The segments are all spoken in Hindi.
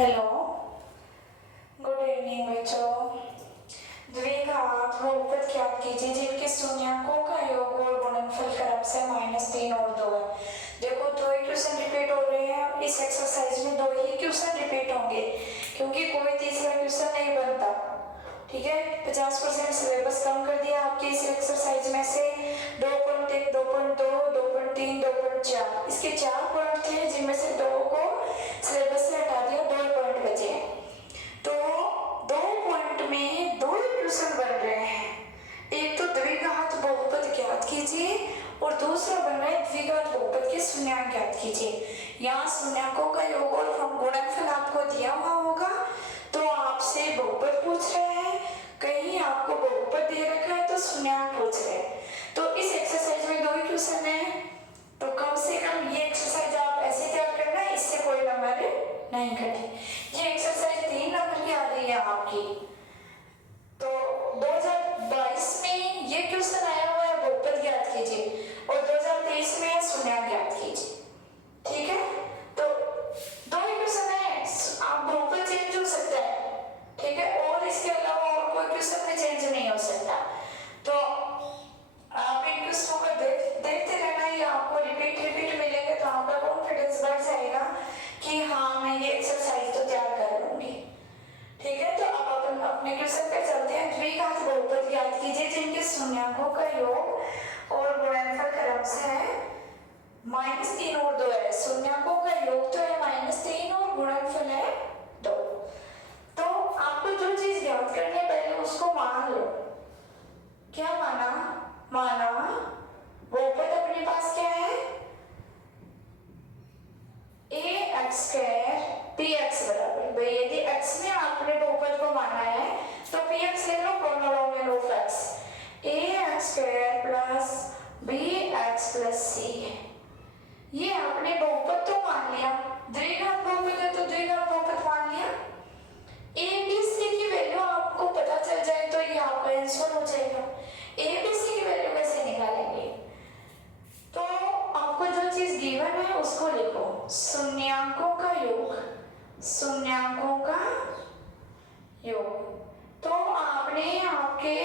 हेलो, गुड इवनिंग बच्चों। द्विघात बहुपद ज्ञात कीजिए जिनके शून्यकों का योग और गुणनफल क्रमशः -3 और 2 है। देखो दो ही क्वेश्चन रिपीट हो रहे हैं। इस एक्सरसाइज में दो ही क्वेश्चन रिपीट होंगे क्योंकि कोई तीसरा क्वेश्चन नहीं बनता। ठीक है, 50% सिलेबस कम कर दिया आपके इस एक्सरसाइज में से। 2.1, 2.2, 2.3, 2.4 इसके 4 पॉइंट थे जिनमें से 2 को सिलेबस से हटा दिया, 2 पॉइंट बचे। तो 2 पॉइंट में 2 क्वेश्चन बन रहे हैं। एक तो द्विघात बहुपद ज्ञात कीजिए और दूसरा बन रहा है द्विघात बहुपद के शून्यक ज्ञात कीजिए। यहाँ शून्यकों का योग और गुणनफल आपको दिया हुआ होगा तो आपसे बहुपद पूछ रहे हैं, कहीं आपको बहुपद दे रखा है तो शून्यक पूछ रहे हैं। तो इस एक्सरसाइज में 2 ही क्वेश्चन है, तो कम से कम ये एक्सरसाइज आप ऐसे तैयार करना, इससे कोई नंबर नहीं कटे। ये एक्सरसाइज 3 नंबर की आ रही है आपकी। तो 2022 में ये क्वेश्चन आया हुआ है बहुपद ज्ञात कीजिए और 2023 में शून्यक ज्ञात कीजिए। ठीक है, तो 2 ही क्वेश्चन है, आप बहुपद चेंज हो सकता है। ठीक है, और इसके अलावा और कोई क्वेश्चन में चेंज नहीं हो सकता। तो आप इन क्वेश्चनों को देखते रहना, ये आपको रिपीट मिलेंगे तो आपका कॉन्फिडेंस बढ़ जाएगा कि हाँ मैं ये एक्सरसाइज तो तैयार कर लूंगी। ठीक है, तो अब अपन अपने क्वेश्चन पे चलते हैं। द्विघात बहुपद ज्ञात कीजिए जिनके शून्यकों का योग और गुणनफल क्रमशः है -3 और 2 है। शून्यकों का योग तो है -3 और गुणनफल है 2। तो आपको जो चीज ज्ञात करनी है पहले उसको मान लो। क्या माना बहुपद अपने पास क्या है, ax² px बराबर। भाई यदि x में आपने बहुपद को माना है तो px ले लो, polynomial of x। ax² plus bx plus c है। ये आपने बहुपद तो मान लिया, द्विघात बहुपद है तो द्विघात बहुपद मान लिया। a b c की वैल्यू आपको पता चल जाए तो ये आपका आंसर हो जाएगा। a b c की वैल्यू कैसे निकालेंगे, तो आपको जो चीज गिवन है उसको लिखो, शून्यकों का योग, शून्यकों का योग। तो आपने आपके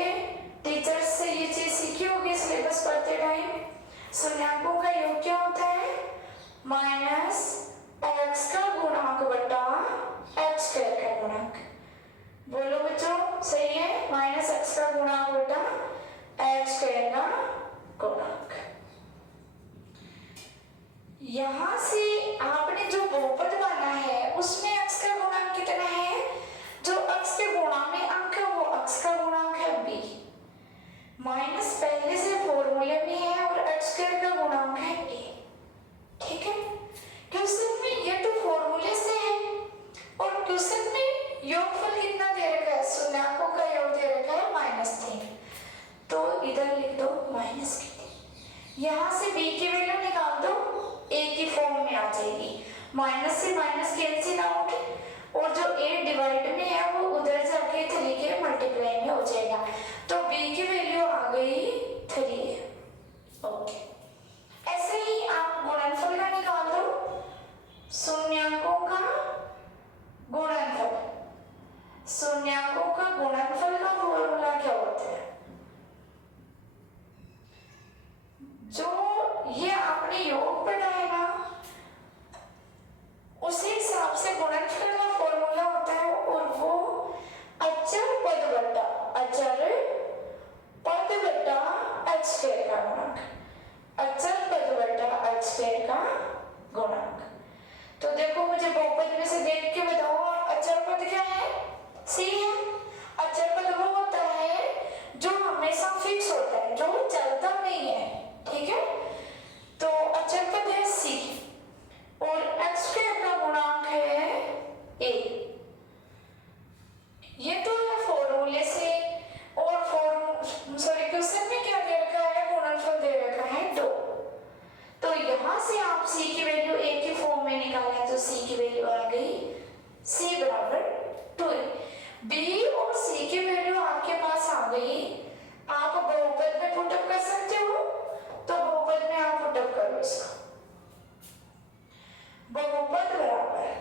टीचर से ये चीज सीखी होगी सिलेबस पढ़ते टाइम। शून्यकों का योग क्या होता है, -x का गुणांक बटा x² का गुणांक। बोलो बच्चों, सही है, -x का गुणांक बटा x² का गुणांक। यहां से आपने जो बहुपद माना है उसमें x का गुणांक कितना है, जो x के गुणा में अंक है वो x का गुणांक है b, माइनस पहले से फॉर्मूले में है और x² का गुणांक है a। ठीक है, क्वेश्चन में ये तो फॉर्मूले से है और क्वेश्चन में योगफल कितना दे रखा है, शून्यकों का योग दे रखा है -3, तो इधर लिख दो -3। यहाँ से b की वैल्यू निकाल दो, a की फॉर्म में आ जाएगी, माइनस से माइनस कैंसिल आउट और जो a डिवाइड में है वो उधर जाके 3 के मल्टीप्लाई में हो जाएगा। तो b की वैल्यू आ गई 3 है। ओके, ऐसे ही आप गुणनफल का निकाल दो, शून्यकों का गुणनफल। शून्यकों का गुणनफल का फॉर्मूला क्या होता है, जो ये आपने योग पढ़ा है ना उसी हिसाब से गुणनफल का फॉर्मूला होता है और वो अचर पद बटा x² का गुणांक, अचर पद बटा x² का गुणांक। तो देखो मुझे बहुपद में से देख के बताओ अचर पद क्या है, c है। अचर पद वो होता है जो हमेशा फिक्स होता है, जो चलता नहीं है। ठीक है, तो अचर पद है c और x² का गुणांक है a। ये तो है फॉर्मूले से, और क्वेश्चन में क्या दे रखा है, गुणनफल दे रखा है 2। तो यहां से आप c की वैल्यू a की फॉर्म में निकालें तो c की वैल्यू आ गई c बराबर 2। b और c की वैल्यू आपके पास आ गई, आप बहुपद में पुटअप कर सकते हो, तो बहुपद में आप पुटअप करो इसको। बहुपद बराबर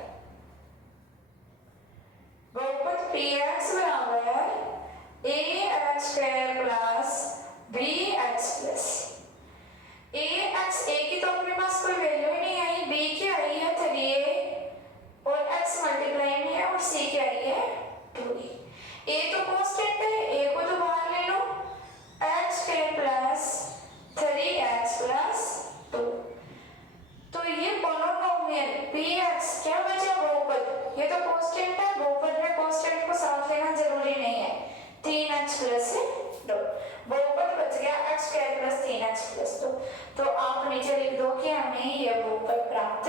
x+2। तो आप नीचे लिख दो कि हमें ये बहुपद प्राप्त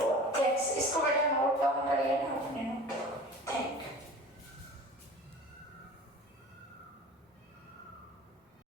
हुआ। थैंक्स। इसको बेटा नोट डाउन कर लेना अपने नोट।